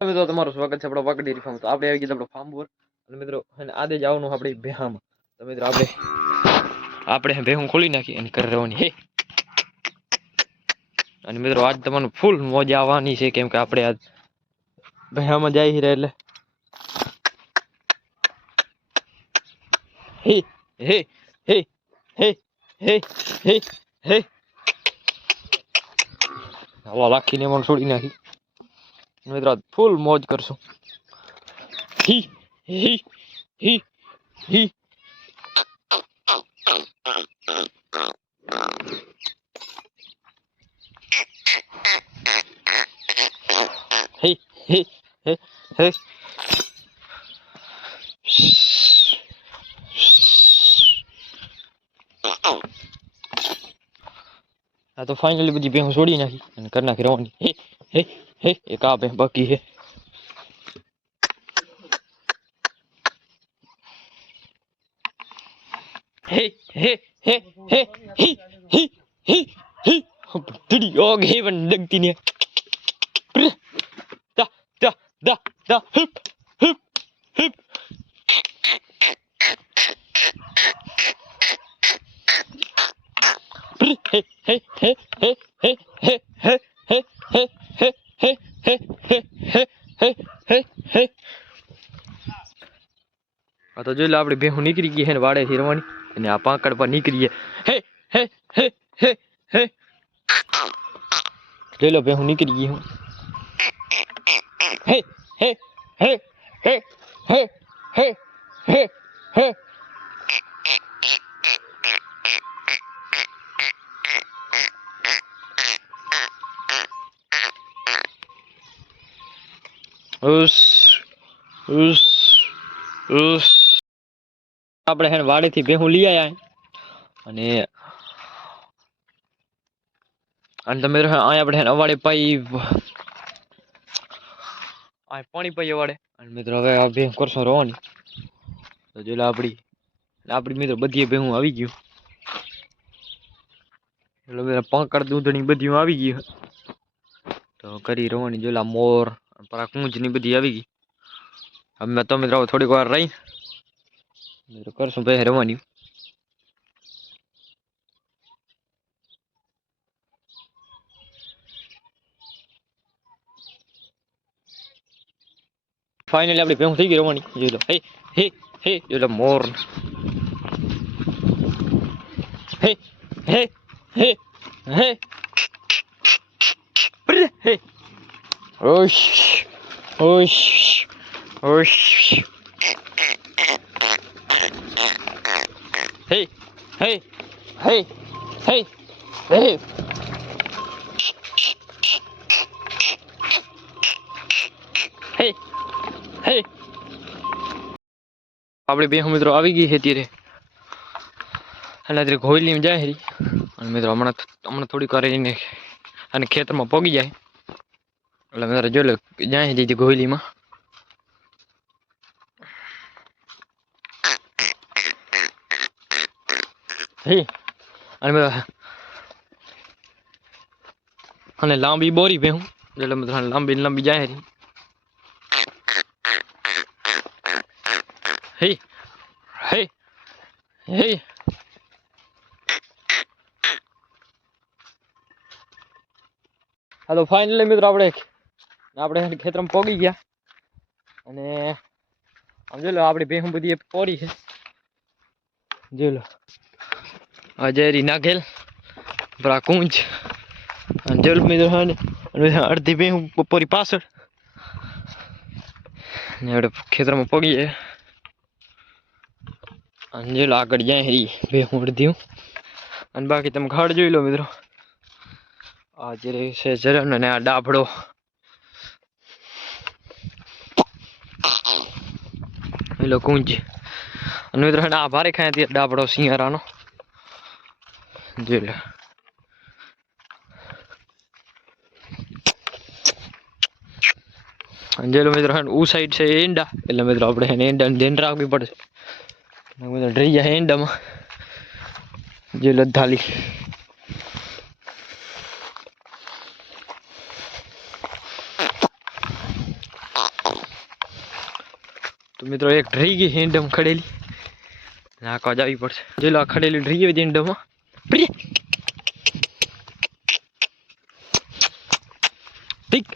મિત્રો તમારું સ્વાગત છે આપણો વાકડી ડેરી ફાર્મ. તો આપણે આવી ગયા આપણો ફાર્મ પર અને મિત્રો અને આજે જવાનું આપણે ભેહામાં. તો મિત્રો આપણે ભેહું ખોલી નાખી અને ઘરે રહેવાની હે. અને મિત્રો આજ તમને ફૂલ મજા આવવાની છે, કેમ કે આપણે આજ ભેહામાં જઈ રહ્યા એટલે હે હે હે હે હે હે હે હવા રાખીને મને છોડી નાખી. મિત્રો ફૂલ મોજ કરશું. હી હી હી હી હે હે હે હે આ તો ફાઇનલી બધી ભેહું છોડી નાખી અને કરી નાખી રવાની. હે હે હે એક આ ભેહ બાકી હે. હે હે હે હે હી હી હી હી તડી ઓગ હે વન ડગતી ને da da da da hup hup hup hey hey hey hey hey hey hey hey hey hey hey hey hey hey hey hey. આ તો જોઈ લો આપણે ભેહું નીકળી ગઈ હે ને વાડેથી રવાની અને આ પાંકડ પર નીકળીએ. હે હે હે હે હે જોઈ લો ભેહું નીકળી ગઈ હું. હે હે હે હે હે હે હે હે ઉસ ઉસ ઉસ આપણે હે વાડેથી ભેહું લઈ આયા અને તમે અહીંયા આપણે અવાડે પાઈ આ પાણી પાઈ અવાડે અને મિત્રો હવે આ ભેહું કરશું રવાની. તો જોઈ લો આપણી મિત્રો બધી ભેહું આવી ગયું. એટલે બધા પાંકડ દૂધણી બધી આવી ગઈ તો કરી રવાની. જોઈ લો મોર પરા કૂંજ ની બધી આવી ગઈ. અમે તો મિત્રો થોડીક વાર રહી મિત્રો કરશું ભેહ રવાની. ફાઇનલી આપણી ભેહું થઈ ગઈ રવાની. જોઈ લો હે હે હે જોઈ લો મોર હે હે હે હે હે ઓશ ઓશ ઓશ હે હે હે હે હે હે હે આપણી ભેહું મિત્રો આવી ગઈ છે ત્યારે એટલે અત્યારે ઘોઈલીમાં જાય હરી અને મિત્રો હમણાં થોડીક વાર રહીને અને ખેતરમાં પોગી જાય એટલે મિત્રો જોઈ લો જાય છે ઘોઈલીમાં. હે અને લાંબી બોરી ભેહું એટલે મિત્રો લાંબી લાંબી જાય હરી. હે હે હે હાલો ફાઇનલી મિત્રો આપણે ખેતરમાં પોગી ગયા અને આમ જોઈ લો આપણી ભેહું બધી પોરી છે. જોઈ લો અજયરી નાખેલ બરા કુંજ અને જોઈ લો મિત્રો અડધી ભેહું પોરી પાછળ ને આપણે ખેતરમાં પોગી જાય અને જોઈ લો આગળ જાય હરી ભેહું અડધી અને બાકી તમે ખાડ જોઈ લો મિત્રો. આ જે છે ઝરણ અને આ ડાભડો પેલો કુંજ અને મિત્રો આ ભારે ખાય હતી ડાભડો સિંહારાનો. જોઈ લો અંજેલો મિત્રો ઉ સાઈડ છે એંડા એટલે મિત્રો આપણે એંડા ધ્યાન રાખવી પડશે. બધા ડરી જાય એંડામાં. જે લધાલી મિત્રો એક રહી ગઈ હિંડમ ખડેલી નાખવા જવી પડશે. જોઈ લો આ ખડેલી રહી ગઈ હિંડમાં. ઠીક